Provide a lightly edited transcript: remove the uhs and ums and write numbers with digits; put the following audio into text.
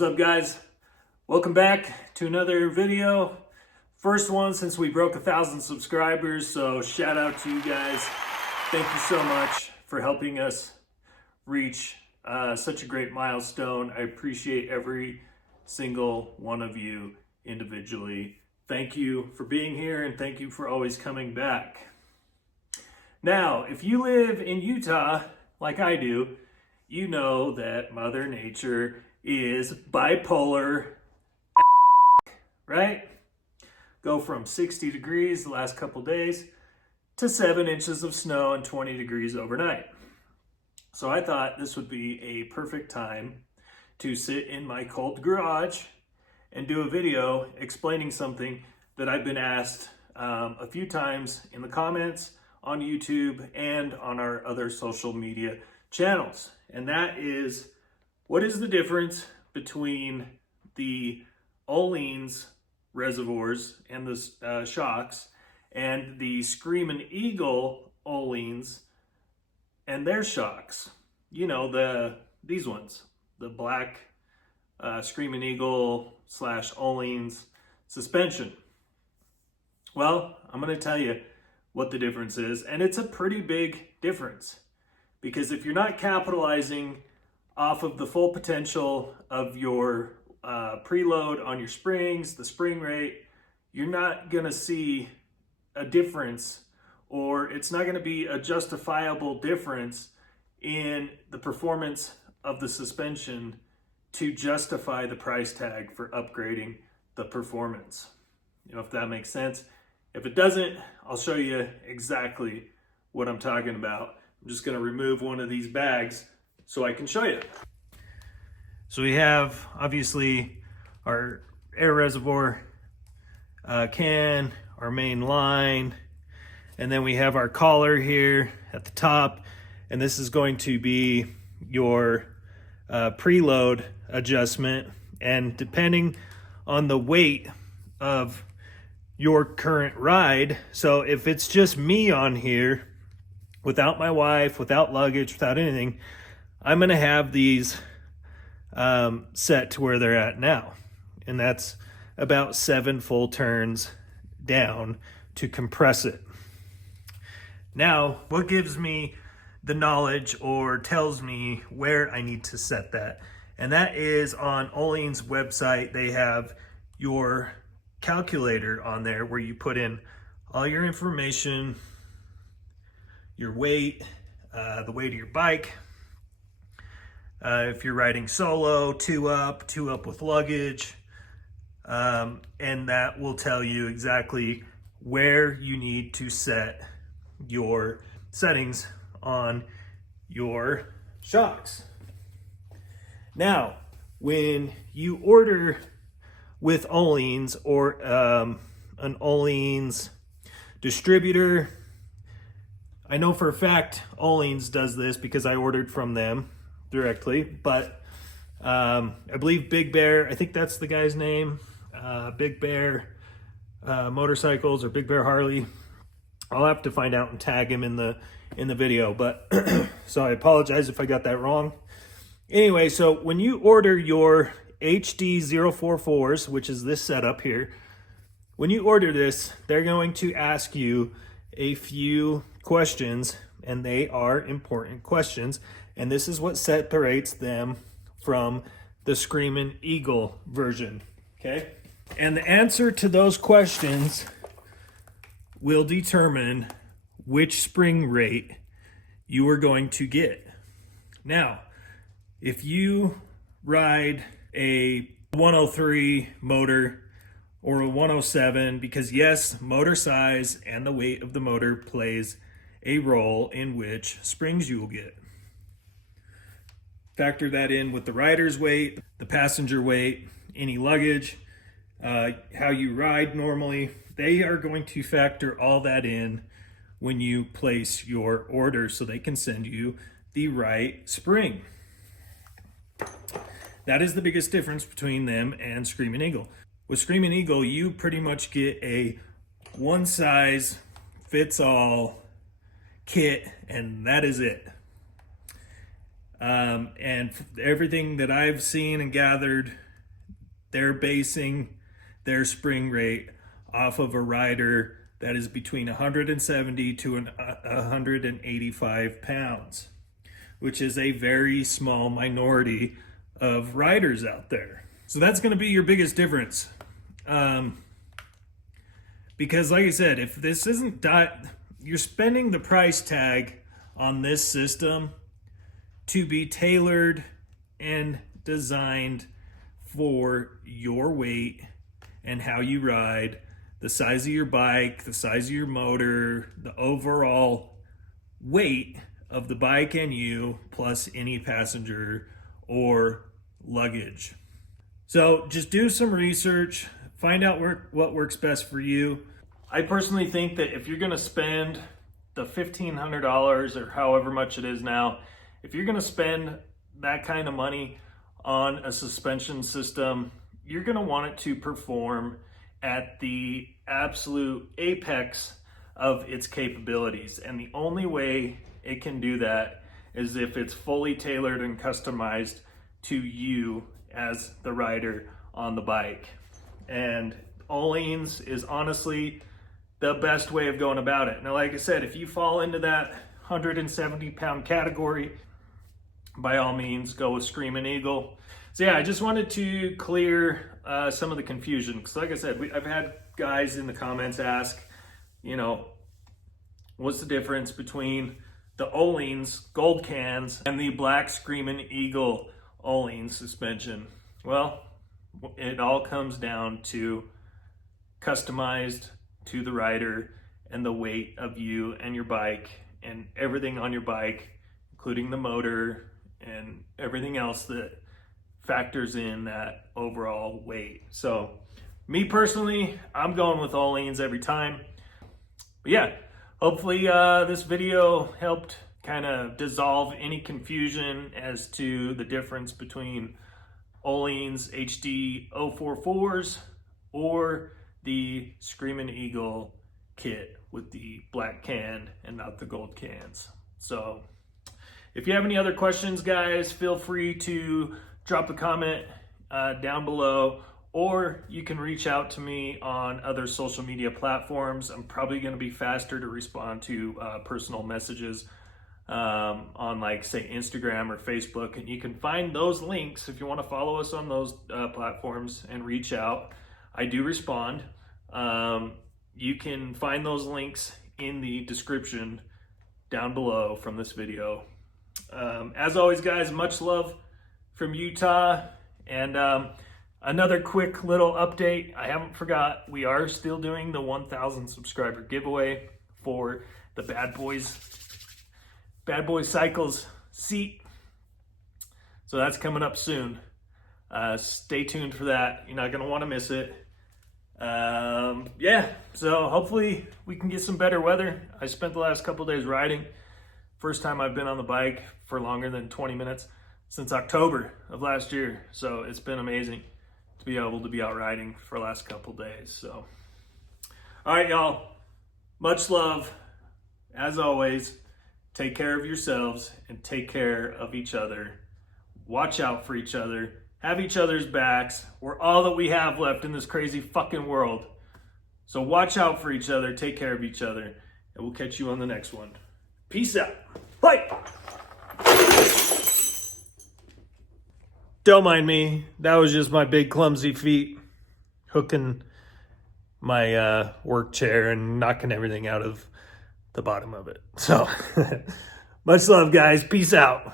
What's up, guys? Welcome back to another video. First one since we broke 1,000 subscribers, so shout out to you guys. Thank you so much for helping us reach such a great milestone. I appreciate every single one of you individually. Thank you for being here and thank you for always coming back. Now, if you live in Utah like I do, you know that Mother Nature is bipolar, right? Go from 60 degrees the last couple days to 7 inches of snow and 20 degrees overnight. So I thought this would be a perfect time to sit in my cold garage and do a video explaining something that I've been asked a few times in the comments on YouTube and on our other social media channels. And that is, what is the difference between the Ohlins reservoirs and the shocks and the Screamin Eagle Ohlins and their shocks? You know, these ones, the black Screamin Eagle / Ohlins suspension. Well, I'm going to tell you what the difference is, and it's a pretty big difference, because if you're not capitalizing off of the full potential of your preload on your springs, the spring rate, you're not going to see a difference, or it's not going to be a justifiable difference in the performance of the suspension to justify the price tag for upgrading the performance. You know, if that makes sense. If it doesn't, I'll show you exactly what I'm talking about. I'm just going to remove one of these bags so I can show you. So we have obviously our air reservoir can, our main line, and then we have our collar here at the top, and this is going to be your preload adjustment, and depending on the weight of your current ride, so if it's just me on here without my wife, without luggage, without anything, I'm going to have these set to where they're at now. And that's about 7 full turns down to compress it. Now, what gives me the knowledge or tells me where I need to set that? And that is on Ohlins' website. They have your calculator on there where you put in all your information, your weight, the weight of your bike, if you're riding solo, two up with luggage, and that will tell you exactly where you need to set your settings on your shocks. Now, when you order with Ohlins or an Ohlins distributor, I know for a fact Ohlins does this because I ordered from them directly, but I believe Big Bear, I think that's the guy's name, Big Bear Motorcycles or Big Bear Harley. I'll have to find out and tag him in the video, but so I apologize if I got that wrong. Anyway, so when you order your HD 044s, which is this setup here, when you order this, they're going to ask you a few questions, and they are important questions, and this is what separates them from the Screamin Eagle version, okay? And the answer to those questions will determine which spring rate you are going to get. Now, if you ride a 103 motor or a 107, because yes, motor size and the weight of the motor plays a role in which springs you will get. Factor that in with the rider's weight, the passenger weight, any luggage, how you ride normally. They are going to factor all that in when you place your order so they can send you the right spring. That is the biggest difference between them and Screamin Eagle. With Screamin Eagle, you pretty much get a one size fits all kit, and that is it. And everything that I've seen and gathered they're basing their spring rate off of a rider that is between 170 to 185 pounds, which is a very small minority of riders out there. So that's going to be your biggest difference. Because like I said, if this isn't you're spending the price tag on this system to be tailored and designed for your weight and how you ride, the size of your bike, the size of your motor, the overall weight of the bike and you, plus any passenger or luggage. So just do some research, find out what works best for you. I personally think that if you're gonna spend the $1,500 or however much it is now, if you're gonna spend that kind of money on a suspension system, you're gonna want it to perform at the absolute apex of its capabilities. And the only way it can do that is if it's fully tailored and customized to you as the rider on the bike. And Ohlins is honestly the best way of going about it. Now, like I said, if you fall into that 170 pound category, by all means, go with Screamin Eagle. So yeah, I just wanted to clear some of the confusion. Because like I said, I've had guys in the comments ask, you know, what's the difference between the Ohlins gold cans and the black Screamin Eagle Ohlins suspension? Well, it all comes down to customized to the rider and the weight of you and your bike and everything on your bike, including the motor and everything else that factors in that overall weight. So me personally, I'm going with Ohlins every time. But yeah, hopefully this video helped kind of dissolve any confusion as to the difference between Ohlins HD 044s or the Screamin Eagle kit with the black can and not the gold cans. So if you have any other questions, guys, feel free to drop a comment down below, or you can reach out to me on other social media platforms. I'm probably going to be faster to respond to personal messages on, like, say, Instagram or Facebook, and you can find those links if you want to follow us on those platforms and reach out. I do respond. You can find those links in the description down below from this video. As always, guys, much love from Utah. And another quick little update. I haven't forgot, we are still doing the 1,000 subscriber giveaway for the Bad Boys Cycles seat. So that's coming up soon. Stay tuned for that. You're not going to want to miss it. Yeah, so hopefully we can get some better weather. I spent the last couple days riding. First time I've been on the bike for longer than 20 minutes since October of last year. So it's been amazing to be able to be out riding for the last couple days. So, all right, y'all, much love. As always, take care of yourselves and take care of each other. Watch out for each other. Have each other's backs. We're all that we have left in this crazy fucking world. So watch out for each other. Take care of each other. And we'll catch you on the next one. Peace out. Bye. Don't mind me. That was just my big clumsy feet hooking my work chair and knocking everything out of the bottom of it. So much love, guys. Peace out.